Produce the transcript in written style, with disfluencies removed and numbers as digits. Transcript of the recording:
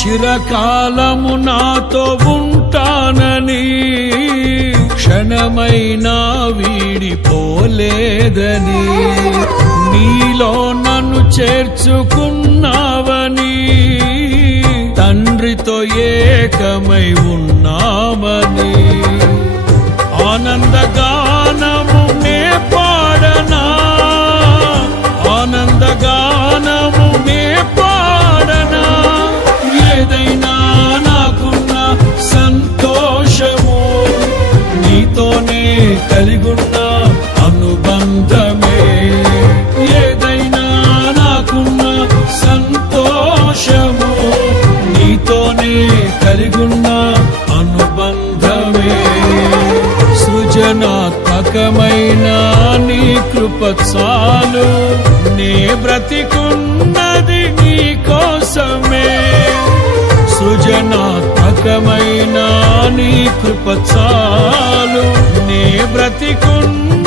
చిరకాలము నాతో ఉంటానని క్షణమైనా వీడిపోలేదని నీలో నన్ను చేర్చుకున్నావని తండ్రితో ఏకమై ఉన్నామని ఆనందగానము నే పాడనా ఆనందగానము నే పాడనా ఏదైనా నాకున్న సంతోషము నీతోనే కలిగున్న అనుబంధమే ఏదైనా నాకున్న సంతోషము నీతోనే కలిగున్న అనుబంధమే సృజనాత్మకమైన నీ కృప చాలు నే బ్రతికున్నది నీ కోసమే సృజనాత్మకమైన నీ కృప చాలు నే బ్రతికున్న